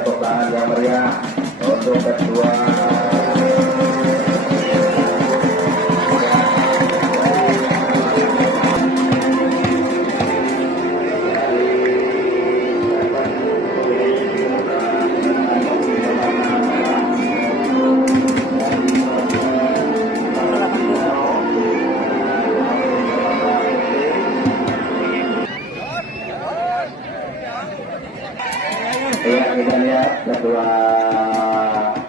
tepuk tangan yang meriah untuk kedua ya, kita lihat kedua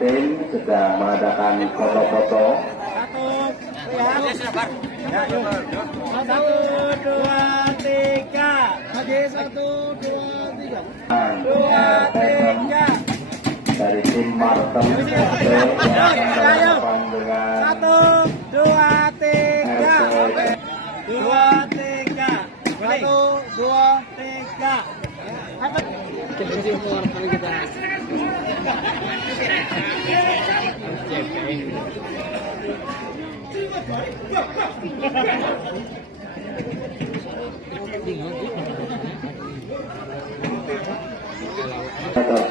tim sedang mengadakan foto-foto. Satu, dua, tiga. Lagi 1, 2, 3. 2, 3. Dari tim Martem dengan 1, 2, 3. 2, 3. 1, 2, 3.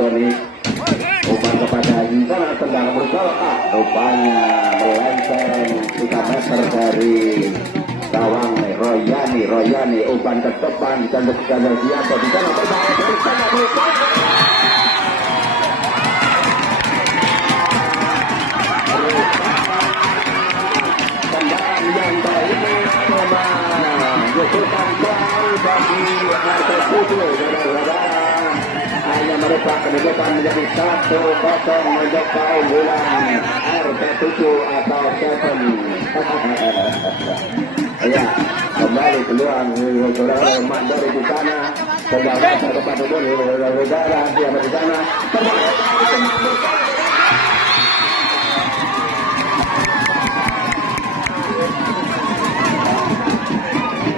Tony umpan kepada Yusana tendang bersama rupanya melenceng 3 meter dari gawang Royani umpan ke depan dan berjalan Dianto di sana berbahaya dari sana tendangan Dianto ini memang bukan gol bagi RT7 saudara-saudara. Hanya merubah kedudukan menjadi 1-0 untuk keunggulan RT7 atau 7. Ya, kembali peluang saudara Mandor di sana, sedang kepada saudara dia di sana.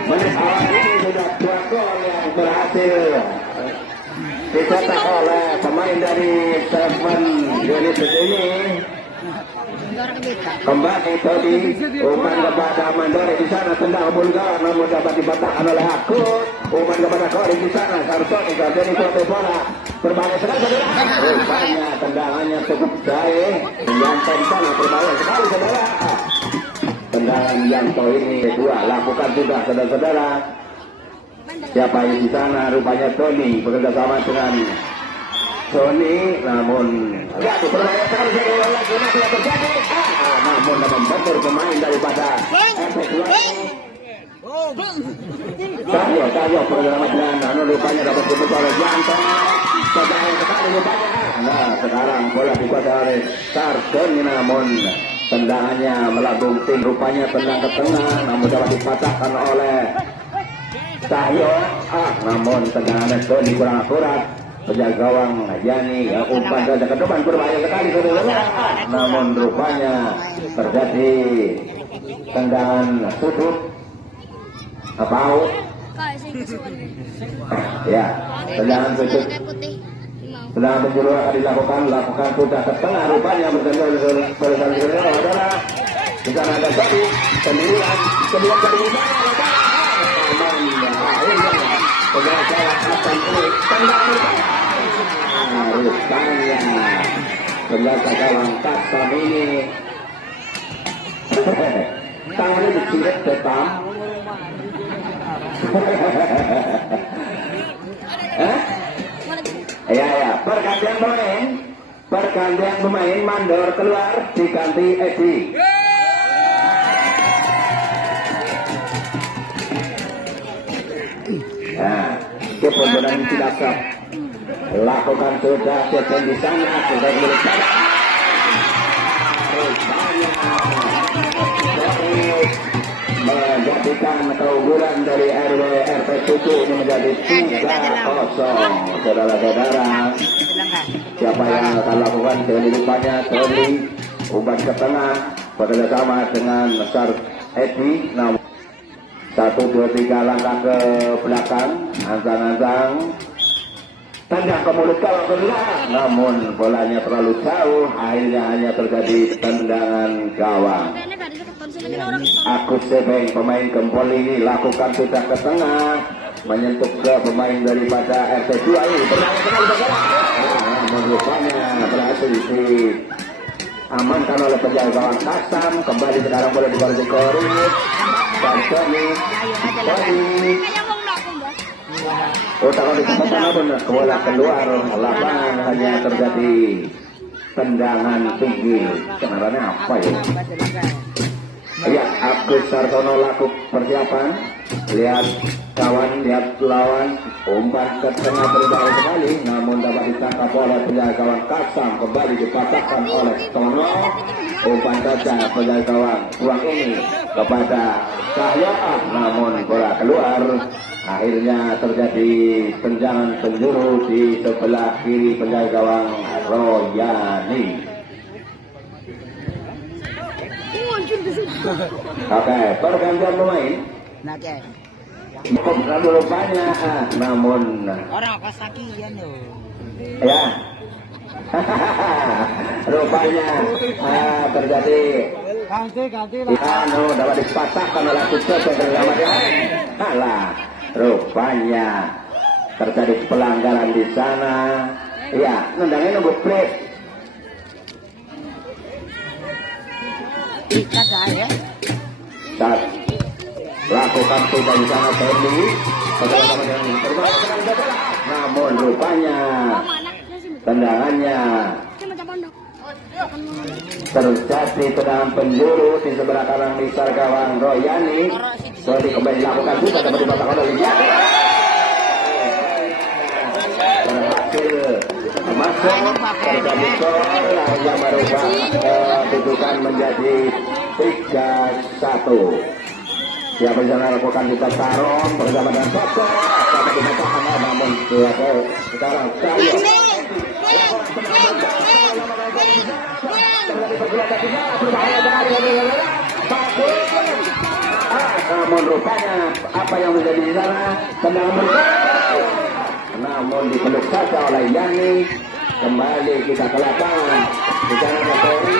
Menit awal ini sudah 2 gol yang berhasil dicetak oleh pemain dari Seven United ini. Kembali tadi umpan kepada Mandori di sana, tendang Bulgar namun dapat dipatahkan oleh Akut. Umpan kepada Kori di sana, Sartoni jadi foto bola berbahaya sekali. Rupanya tendangannya cukup baik. Yanto di sana berbahaya sekali saudara. Tendangan Yanto ini kedua lakukan sudah saudara-saudara. Siapa yang di sana? Rupanya Tony bekerja sama dengan Tony, namun ya berbahaya sekali lagi terjadi. Namun dapat bentur pemain daripada RT2 ini. Tayo bersama dengan rupanya dapat dibentur oleh Yanto. Berbahaya sekali rupanya. Nah sekarang bola dikuasai oleh Sartoni, namun tendangannya melambung tim, rupanya tendang ke tengah namun dapat dipatahkan oleh Cahyo. Namun tendangan Tony kurang akurat. Penjaga gawang Yani umpan saja ke depan berbahaya sekali saudara. Namun rupanya terjadi tendangan sudut out. Ya, tendangan sudut. Tendangan penjuru akan lakukan sudah ke tengah, rupanya bertendang saudara. Di sana ada Tony sendirian, kedua kali rupanya penjaga gawang Kasam ini tangannya diciret depan. Ya, pergantian pemain Mandor keluar diganti Edi. Nah, kebetulan tidak sah. Lakukan sudah jajan di sana, sudah milik sana. Menjadikan keunggulan dari RT7 ini menjadi 3-0. Saudara-saudara, siapa yang akan lakukan rupanya Tony umpan ke tengah bekerjasama dengan Sar Edi. Namun 1, 2, 3 langkah ke belakang, ancang-ancang tendang ke mulut gawang kedua, namun bolanya terlalu jauh, akhirnya hanya terjadi tendangan gawang. Agus Sebeng pemain Gempol ini lakukan sudah ke tengah, menyentuh ke pemain daripada RT2 ini. namun rupanya berhasil diamankan oleh penjaga gawang Kasam. Kembali sekarang boleh dibalik Korit dan Tony. Kalau di kesempatan pun bola keluar lapangan, hanya terjadi tendangan tinggi. Sebenarnya apa ya? Ya, Agus Sartono laku persiapan. Lihat kawan, lihat lawan, umpan ke tengah berbahaya sekali, namun dapat ditangkap oleh penjaga gawang Kasam. Kembali dipatahkan oleh Tono. Umpan saja penjaga gawang ruang ini kepada Cahyaan, namun bola keluar. Akhirnya terjadi tendangan penjuru di sebelah kiri penjaga gawang Royani. Oke, pergantian pemain. Bukan rupanya, namun orang Kasaki ya no. Ya, rupanya terjadi Ganti lah. dapat dipatahkan oleh Kucel yang alah, rupanya terjadi pelanggaran di sana. Ya, nendangnya nunggu play. Ikat saya. Saat lakukan sudah di sana Tony, namun rupanya tendangannya terjadi tendangan penjuru di sebelah kanan misal gawang Royani. Tony kembali lakukan juga dapat dipatahkan oleh Yani. Berhasil masuk, terjadi gol yang merubah kedudukan menjadi 3-1. Siapa yang melakukan kita Taron bersama dengan Soto dapat dipatahkan, namun sekarang namun rupanya apa yang menjadi di sana tendangan namun dipeluk saja oleh Yani. Kembali kita ke lapangan di sana Tori,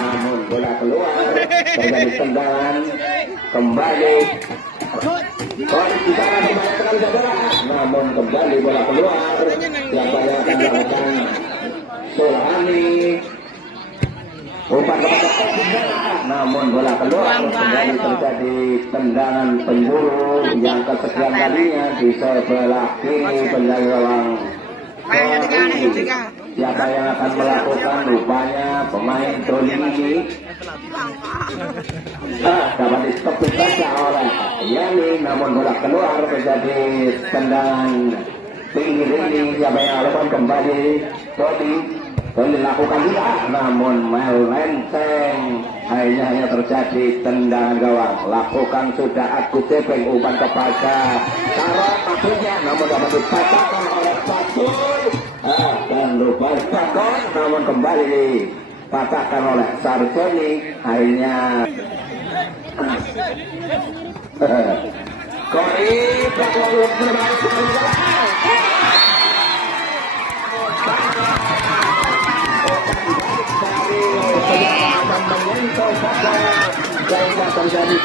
namun bola keluar, terjadi tendangan. Kembali Tori di sana sekali saudara, namun kembali bola keluar. Siapa yang akan melakukan Sulhani? Umpan kepada namun bola keluar. Kembali terjadi tendangan penjuru yang kesekian kalinya di sebelah kiri penjaga gawang. Siapa yang akan melakukan? Rupanya pemain Troli ini dapat di-stop saja oleh Yani, namun bola keluar terjadi tendangan tinggi ini. Siapa yang melakukan? Kembali Troli dilakukan juga, namun melenceng. Hanya terjadi tendangan gawang. Lakukan sudah Agus Tepeng, umpan kepada Taron maksudnya, namun dapat dipatahkan oleh Fatul. Dan lupa Fakon, namun kembali dipatahkan oleh Sarjoni. Akhirnya Kori menyentuh sehingga terjadi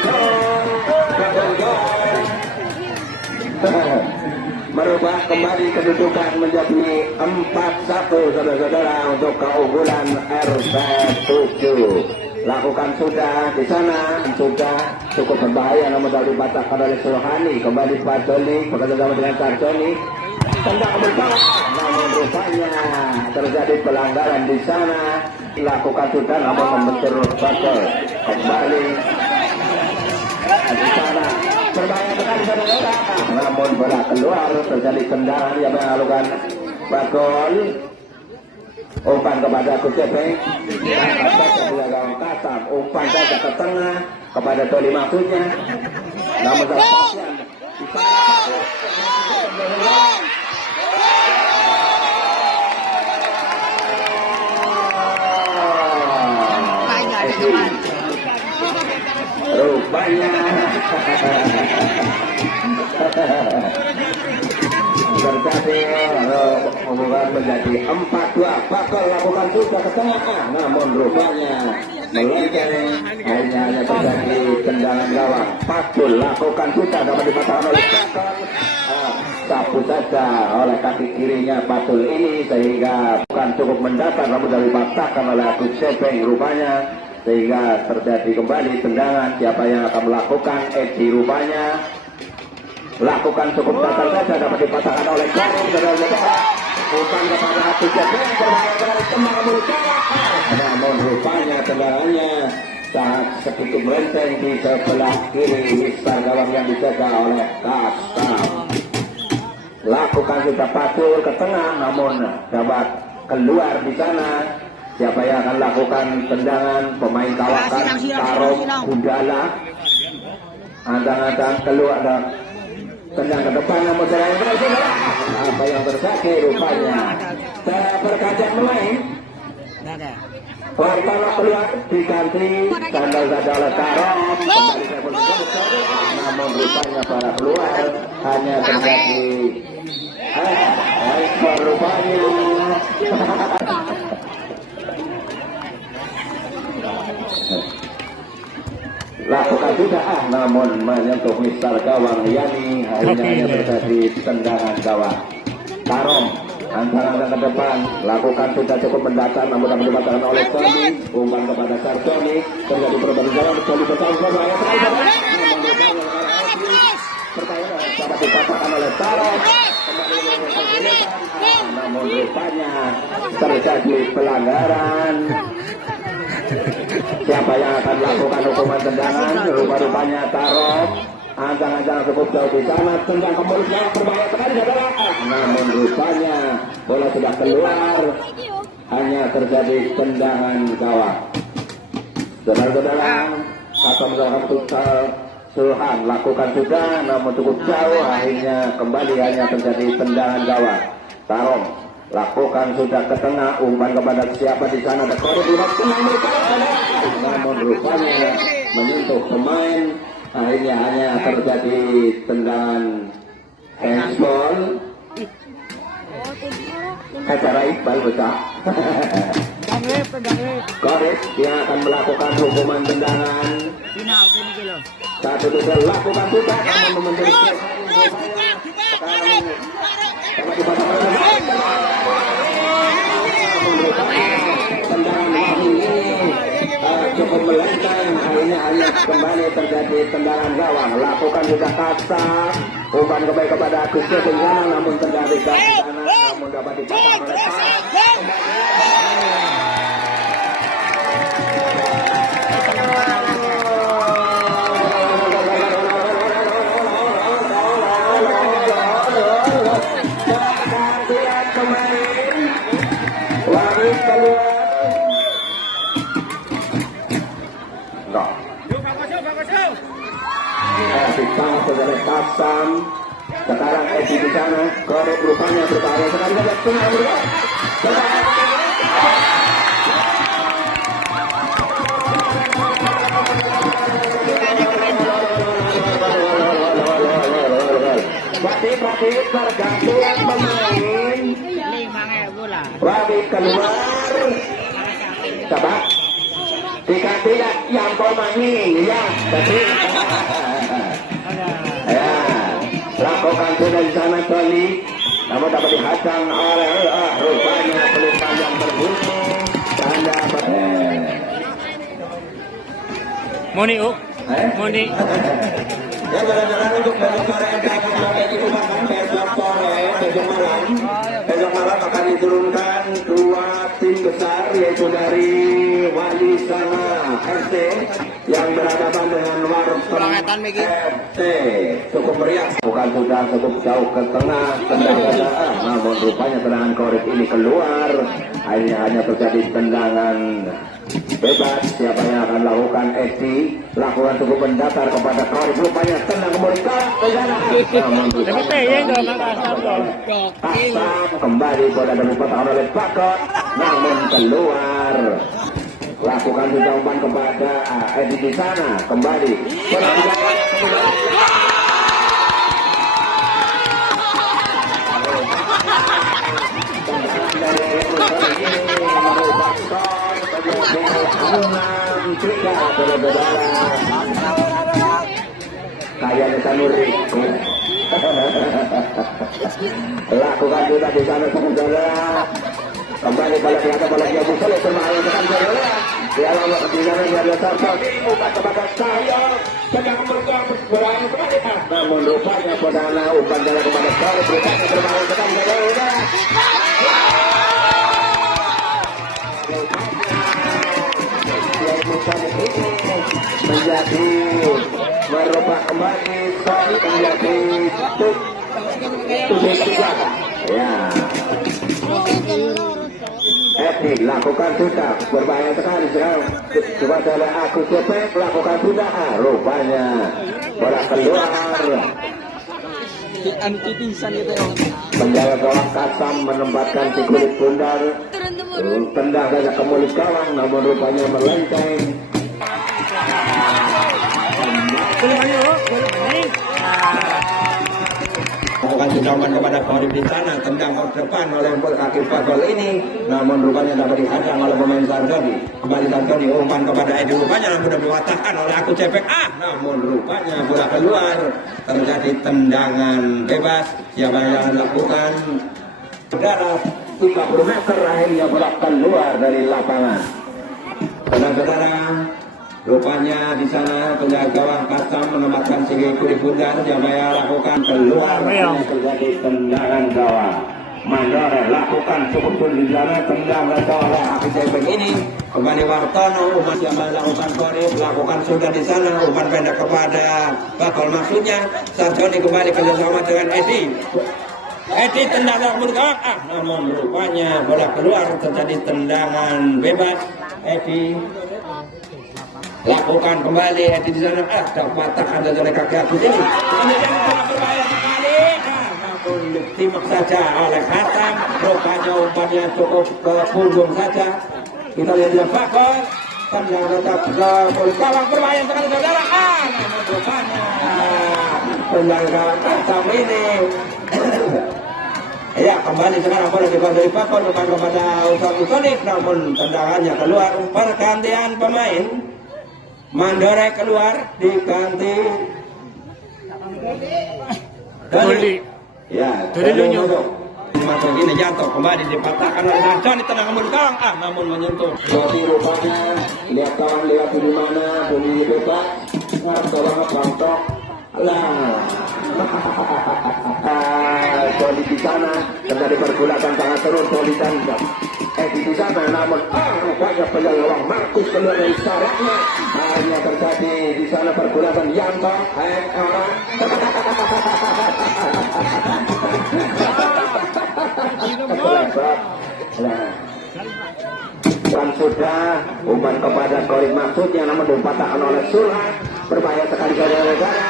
merubah kembali kedudukan menjadi 4-1 saudara-saudara untuk keunggulan RT 7. Lakukan sudah di sana, sudah cukup berbahaya, namun tadi dipatahkan oleh Sulhani. Kembali Fadli bekerjasama dengan Sarjoni, tendang berbahaya, namun rupanya terjadi pelanggaran di sana. Lakukan sudah, namun membentur Fadli. Kembali di sana berbahaya sekali saudara, namun bola keluar, terjadi tendangan yang melakukan Bagol. Umpan kepada Kucepe, gawang Kasam, umpan saja ke tengah kepada Toli maksudnya, namun rupanya terjadi hubungan menjadi 4-2. Bakal lakukan juga ke tengah, namun rupanya melenceng. Hanya terjadi tendangan gawang. Fatul lakukan juga dapat dipatahkan oleh Bakal. sapu saja oleh kaki kirinya Patul ini sehingga bukan cukup mendatar namun dari patahkan oleh Agus Sebeng rupanya sehingga terjadi kembali tendangan. Siapa yang akan melakukan Edi rupanya lakukan cukup datar saja dapat dipatahkan oleh Korum dan bukan kepada Agus Sebeng namun rupanya tendangannya sangat sedikit melenceng di sebelah kiri mistar gawang yang dijaga oleh Kasam. Lakukan sudah Patul ke tengah namun dapat keluar di sana. Siapa yang akan lakukan tendangan? Pemain kawakan Tarom Gundala. Antang-antang keluar dan tendang ke depan namun apa yang terjadi rupanya berkaca main. Pertama keluar diganti sandal saja oleh Tarom. Namun rupanya para keluar hanya terjadi rupanya lakukan sudah namun menyentuh mistar gawang Yani hanya terjadi tendangan gawang. Tarom antara ke depan lakukan sudah cukup mendatar namun dapat dibatalkan oleh Sony. Umpan kepada Sarjoni terjadi perubahan gawang. Sony bertahan pertanyaan dapat dipatahkan oleh Tarom. Namun rupanya terjadi pelanggaran. Siapa yang akan melakukan hukuman tendangan? Rupa-rupanya Tarom. Ancang-ancang cukup jauh di sana. Tendang kembali jauh berbahaya sekali adalah. Namun rupanya bola sudah keluar. Hanya terjadi tendangan gawang. Saudara-saudara, atau melakukan putar Sulhan lakukan sudah, namun cukup jauh. Akhirnya kembali hanya terjadi tendangan gawang. Tarom lakukan sudah ke tengah, umpan kepada siapa di sana ada Korum namun rupanya menyentuh pemain. Akhirnya hanya terjadi tendangan handball. Acara Iqbal besar. Koris yang akan melakukan hukuman tendangan. Satu tujuh lakukan sudah namun membentuk tendangan ini cukup melenceng. Akhirnya hanya kembali terjadi tendangan gawang. Lakukan juga kasar umpan kembali kepada Agus Sebeng namun terjadi di sana namun dapat dipatahkan oleh oleh Kasam. Sekarang Edi di sana, Korum rupanya berbahaya sekali saja. Tengah berubah. Wasit tergantung pemain. Wasit keluar. Coba. Diganti yang pemain ya. Tapi lakukan sudah di sana Tony, namun dapat dihadang oleh rupanya pelukan yang berbunyi dan dapat Moni Moni ya jalan-jalan untuk besok malam akan diturunkan dua tim besar yaitu dari Wali Sana RT yang berhadapan dengan Warten FC. Cukup meriah, bukan sudah cukup jauh ke tengah tendangan, namun rupanya tendangan Koris ini keluar. Akhirnya hanya terjadi tendangan bebas. Siapa yang akan lakukan Edi? Lakukan cukup mendatar kepada Koris. Rupanya tendang kembali ke sana. Namun Kasam kembali bola dan dipatahkan oleh Bakot, namun keluar. Lakukan juga umpan kepada Edi di sana kembali. Kayaknya Sanuri. Lakukan juga di sana saudara. Kembali kalau ternyata bola dia bisa berbahaya tekan saudara. Dia lalu di sana dia ada Sarson. Umpan kepada Cahyo. Sedang bergerak berani kembali. Namun rupanya Podana umpan jalan kepada Sarson. Rupanya berbahaya tekan saudara. Menjadi merubah kembali Sony menjadi tujuh ya. Etik lakukan sudah berbahaya sekali sekarang. Coba oleh aku cepet lakukan sudah. Rupanya bola keluar. Penjaga gawang Kasam menempatkan si kulit bundar. Tendang saja ke mulut gawang, namun rupanya melenceng. Lakukan tendangan kepada Farid di sana, tendang ke depan oleh kaki Fakol ini, namun rupanya dapat dihadang oleh pemain Sarjodi. Kembali Sarjodi umpan kepada Edi, rupanya sudah diwatakan oleh aku cepek. Namun rupanya bola keluar, terjadi tendangan bebas. Siapa yang lakukan? Saudara 30 meter akhirnya bola keluar dari lapangan. Saudara, rupanya di sana penjaga gawang Kasam menempatkan segi kulit bundar. Jabaya lakukan keluar, terjadi tendangan gawang. Mandor lakukan cukup di sana, tendang oleh Aki Cepek ini. Kembali Wartono, umpan Jabaya lakukan korip, lakukan sudah di sana, umpan pendek kepada Bakol maksudnya. Sarjoni kembali kerjasama dengan Edi. Edi tendang ke mulut gawang, namun rupanya bola keluar, terjadi tendangan bebas. Edi lakukan kembali Edi di sana, terpatahkan dari kaki aku ini. Kemudian bola berbahaya sekali, namun ditimak saja oleh Kasam. Rupanya umpannya cukup ke punggung saja. Kita lihat dia Bakol, tendang tetap ke mulut gawang, berbahaya sekali saudara. Namun rupanya tendang gawang Kasam ini. Ya, kembali sekarang bola dikuasai Bakol, bukan kepada Ustaz Usonik, namun tendangannya keluar. Pergantian pemain. Mandore keluar, diganti Doli. Ya, Doli masuk ini jatuh, kembali dipatahkan oleh Sarjoni, tenang kemudian gawang, namun menyentuh. Jadi rupanya, lihat kawan, lihat di mana, bunyi bebas, tolong contoh. Lah, Doli di sana, terjadi pergulatan sangat terus, Doli dan di sana, namun rupanya penjaga gawang Markus keluar dari sarangnya. Hanya terjadi di sana pergulatan Yanto. Dan sudah umpan kepada Korik maksudnya, namun dipatahkan oleh Sulhan. Berbahaya sekali saudara-saudara,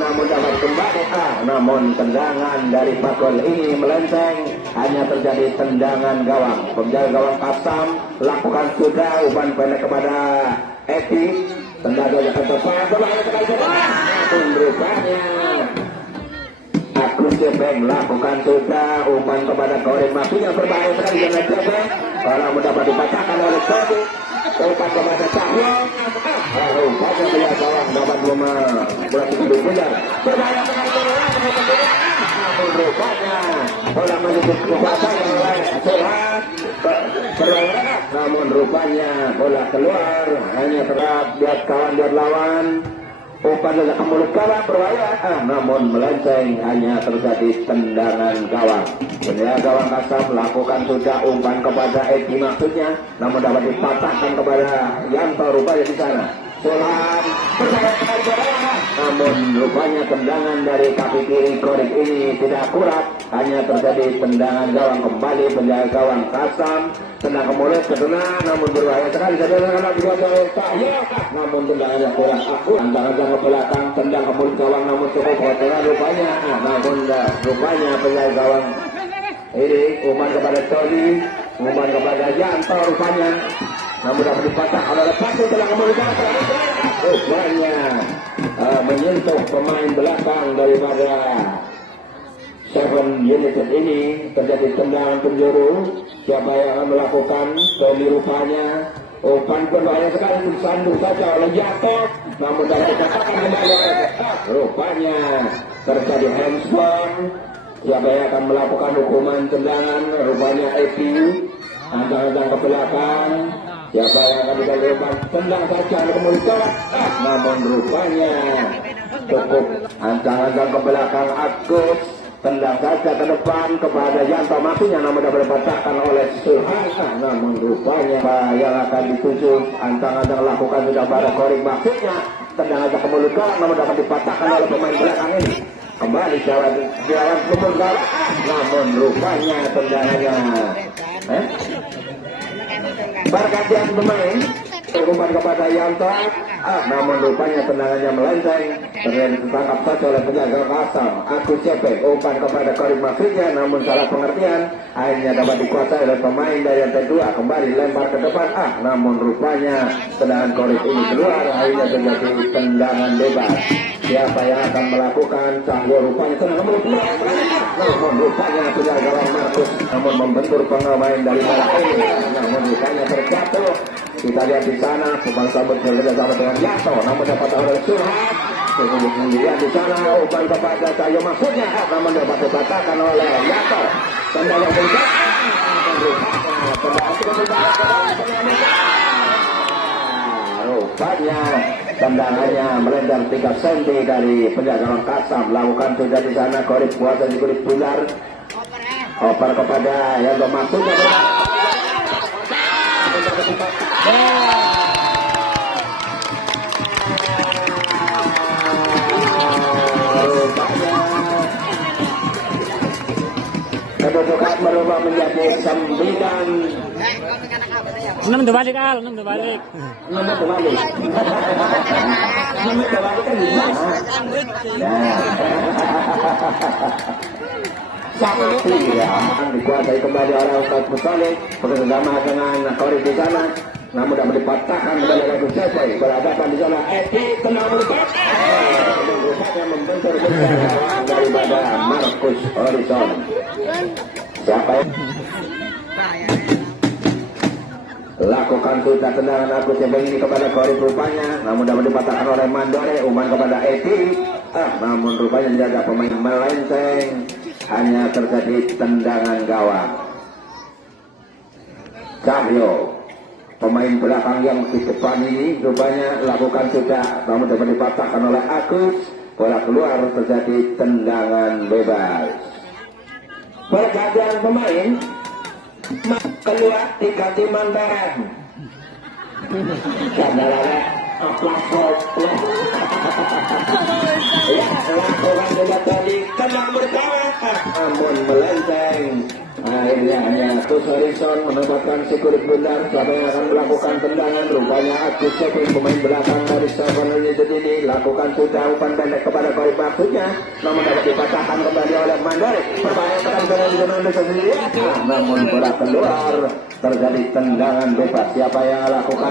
namun dapat kembali. Namun tendangan dari Bakol ini melenceng, hanya terjadi tendangan gawang. Penjaga gawang Kasam lakukan sudah umpan pendek kepada Edi. Tendangan yang tepat, berbahaya sekali saudara. Namun rupanya Agus Cepeng lakukan sudah umpan kepada Korik maksudnya, berbahaya sekali dengan Cepeng. Kalau mendapat dipatahkan oleh Sobi, umpan kepada Cahyo. Rupanya dia gawang dapat berarti hidup benar. Berbahaya sekali saudara. Namun rupanya bola menuju kekuatan oleh Sulhan. Berbahaya. Namun rupanya bola keluar, hanya terlihat lihat kawan lihat lawan. Umpan saja ke mulut gawang, berbahaya. Namun melenceng, hanya terjadi tendangan gawang. Penjaga gawang Kasam lakukan sudah umpan kepada Edi maksudnya, namun dapat dipatahkan kepada Yanto rupanya di sana. Sulhan berbahaya sekali saudara. Namun rupanya tendangan dari kaki kiri Korik ini tidak akurat, hanya terjadi tendangan gawang. Kembali penjaga gawang Kasam tendang ke mulut ke tengah, namun berbahaya sekali saudara karena juga Cahyo. Namun tendangannya kurang akurat. Tendangan ke belakang, tendang ke mulut gawang, namun cukup ke tengah rupanya. Namun rupanya penjaga gawang ini umpan kepada Tony, umpan kepada Yanto rupanya. Namun dapat dipatah oleh Patu telah kemudian rupanya menyentuh pemain belakang daripada Seven United ini. Terjadi tendangan penjuru. Siapa yang akan melakukan? Tony rupanya. Umpan berbahaya sekali, disandung saja oleh Jakob. Namun dapat dikatakan kembali rupanya terjadi handphone. Siapa yang akan melakukan hukuman tendangan? Rupanya Eki. Ancang-ancang ke belakang. Siapa yang akan dilakukan tendang saja ke mulut? Namun rupanya cukup ancang-ancang ke belakang Agus. Tendang saja ke depan kepada Yanto Maksudnya namun dapat dipatahkan oleh Suhasa. Namun rupanya yang akan dituju ancang-ancang lakukan sudah pada Korik Maksudnya tendang saja ke mulut namun dapat dipatahkan oleh pemain belakang ini. Kembali jalan kubur gawang. Namun rupanya tendangannya pergantian pemain umpan kepada Yanto. Namun rupanya tendangannya melenceng. Ternyata ditangkap saja oleh penjaga Kasam. Agus Cepek umpan kepada Korik Maksudnya namun salah pengertian. Akhirnya dapat dikuasai oleh pemain dari yang kedua. Kembali lempar ke depan. Namun rupanya tendangan Korik ini keluar. Akhirnya terjadi tendangan bebas. Siapa yang akan melakukan? Cahyo rupanya tendangan keluar. Namun rupanya penjaga Markus namun membentur pemain dari merah ini. Namun rupanya terjatuh. Kita lihat di sana pemain sambut berbeda sama dengan Yanto namun dapat oleh Surhat. Kemudian di sana umpan kepada Cahyo Maksudnya namun dapat dipatahkan oleh Yanto. Tendangan berikut. Rupanya tendangannya melendang 3 cm dari penjaga Kasam. Lakukan sudah di sana Korik buatan di kulit bular. Oper kepada Yanto Maksudnya. Kedudukan berubah menjadi 9. 6 terbalik Al, 6 terbalik. 6 terbalik. 6 terbalik kan gimana? Sakti ya, dikuasai kembali oleh Ustaz Musaleh bekerjasama dengan Korik di sana. Namun dapat dipatahkan kembali oleh Agus Cepek. Berhadapan di sana Eki tenang berdepan. Rupanya membentur daripada Markus Horizon. Siapa yang lakukan sudah tendangan Agus Cepek ini kepada Korik rupanya. Namun dapat dipatahkan oleh Mandore. Umpan kepada Eki. Namun rupanya menjaga pemain melenceng. Hanya terjadi tendangan gawang. Cahyo pemain belakang yang di depan ini rupanya lakukan sudah namun dapat dipatahkan oleh Agus. Bola keluar terjadi tendangan bebas. Pergantian pemain keluar diganti Mandaran. Mandaran lakukan juga tadi tenang berdarah namun melenceng. Akhirnya hanya Agus Horizon menempatkan si kulit bundar. Siapa yang akan melakukan tendangan? Rupanya Agus Cepek pemain belakang dari Stefan United ini lakukan sudah umpan pendek kepada Korik Maksudnya namun dapat dipatahkan kembali oleh Mandari. Berbahaya terang dengan Indonesia sendiri namun bola keluar terjadi tendangan bebas. Siapa yang lakukan?